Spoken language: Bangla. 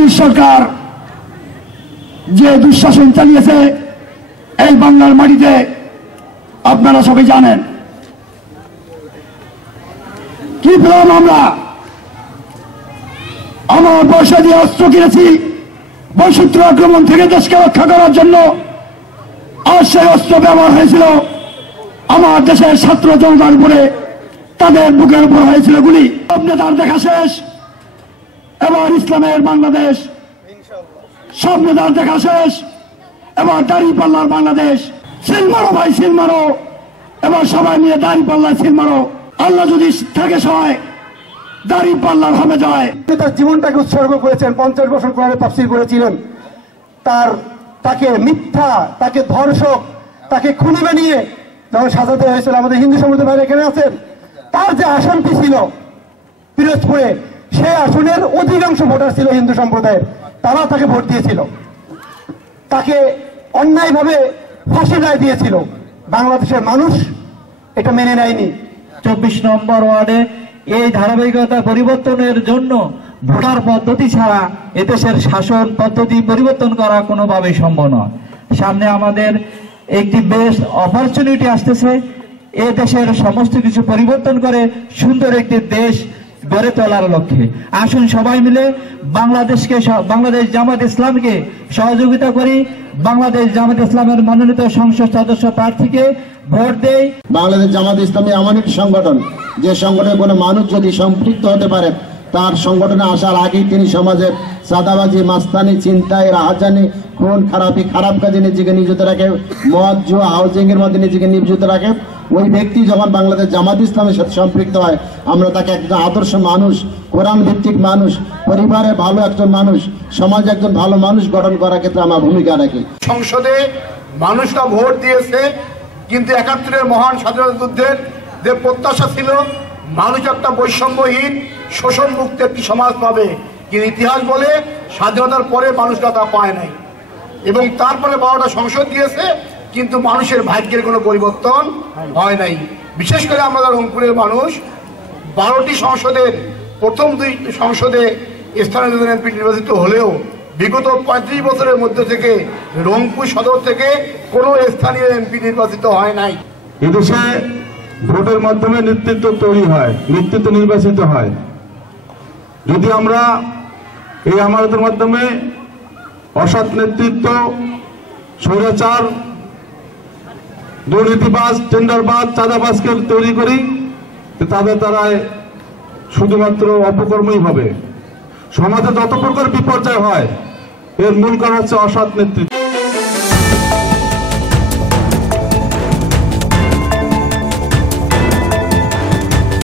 ফ্যাসিস্ট সরকার যে দুঃশাসন চালিয়েছে এই বাংলার মাটিতে আপনারা সবাই জানেন। কি পেলাম আমরা? আমার পয়সা দিয়ে অস্ত্র কিনেছি বৈচিত্র্য আক্রমণ থেকে দেশকে রক্ষা করার জন্য, আর সেই অস্ত্র ব্যবহার হয়েছিল আমার দেশের ছাত্র জনতার উপরে, তাদের বুকের উপর হয়েছিল গুলি। সব নেতার দেখা শেষ, এবার ইসলামের বাংলাদেশ। সব নেতার দেখা শেষ, এবার দাঁড়িপাল্লার বাংলাদেশ। সিল মারো ভাই, সিল মারো, এবার সবাই মিলে দাঁড়িপাল্লায় সিল মারো। আল্লাহ যদি থাকে সবাই, দাঁড়িপাল্লার হবে জয়। তার জীবনটাকে উৎসর্গ করেছেন, 50 বছর কোরআনে তাফসীর করেছিলেন। তাকে মিথ্যা, তাকে ধর্ষক, তাকে খুনি বানিয়ে যখন সাজাতে হয়েছিল, আমাদের হিন্দু সম্প্রদায়ের বাইরে এখানে আছেন, তার যে আসনটি ছিল পিরোজপুরে, সেই আসনের অধিকাংশ ভোটার ছিল হিন্দু সম্প্রদায়ের, তারা তাকে ভোট দিয়েছিল, তাকে অন্যায়ভাবে ফাঁসির রায় দিয়েছিল। বাংলাদেশের মানুষ এটা মেনে নেয়নি। 24 নম্বর ওয়ার্ডে এই ধারাবাহিকতা পরিবর্তনের জন্য ভোটার পদ্ধতি ছাড়া এদেশের শাসন পদ্ধতি পরিবর্তন করা কোনোভাবেই সম্ভব নয়। সামনে আমাদের একটি বেস্ট অপরচুনিটি আসতেছে, এ দেশের সমস্ত কিছু পরিবর্তন করে সুন্দর একটি দেশ গড়ে তোলার লক্ষ্যে আসুন সবাই মিলে বাংলাদেশ জামাত ইসলামকে সহযোগিতা করি। বাংলাদেশ জামাত ইসলামের মনোনীত সংসদ সদস্য প্রার্থীকে ভোট দেই। বাংলাদেশ জামাত ইসলামী এমন একটি সংগঠন, যে সংগঠনে কোনো মানুষ যদি সম্পৃক্ত হতে পারে, তার সংগঠনে আসার আগেই তিনি সমাজের চাঁদাবাজি, মাস্তানি, ছিনতাই, রাহাজানি, খুন খারাপি, খারাপ কাজে নিজেকে নিয়োজিত রাখে, মদ, জুয়া, হাউজিং এর মধ্যে নিজেকে নিয়োজিত রাখে, ওই ব্যক্তি যখন বাংলাদেশ জামাত ইসলামের সাথে সম্পৃক্ত হয়, আমরা তাকে একজন আদর্শ মানুষ, কোরআন ভিত্তিক মানুষ, পরিবারে ভালো একজন মানুষ, সমাজে একজন ভালো মানুষ গঠন করার ক্ষেত্রে আমার ভূমিকা রাখি। সংসদে মানুষরা ভোট দিয়েছে, কিন্তু 71-এর মহান স্বাধীনতা যুদ্ধের যে প্রত্যাশা ছিল মানুষ একটা বৈষম্যহীন শোষণ মুক্ত একটি সমাজ পাবে, কিন্তু ইতিহাস বলে স্বাধীনতার পরে মানুষরা তা পায় নাই। এবং তারপরে 12টা সংসদ দিয়েছে, কিন্তু মানুষের ভাগ্যের কোনো পরিবর্তন হয় নাই। বিশেষ করে আমরা রংপুরের মানুষ 12টি সংসদের প্রথম 2 সংসদে স্থানীয় এমপি নির্বাচিত হলেও বিগত 35 বছরের মধ্যে থেকে রংপুর সদর থেকে কোনো স্থানীয় এমপি নির্বাচিত হয় নাই। এদেশে ভোটের মাধ্যমে নেতৃত্ব তৈরি হয়, নেতৃত্ব নির্বাচিত হয়। যদি আমরা এই আমানতের মাধ্যমে অসৎ নেতৃত্ব, স্বৈরাচার, দুর্নীতিবাজ, টেন্ডারবাজ, চাঁদাবাজকে তৈরি করি, তাদের দ্বারায় শুধুমাত্র অপকর্মই হবে। সমাজে যত প্রকার বিপর্যয় হয়, এর মূল কারণ হচ্ছে অসৎ নেতৃত্ব।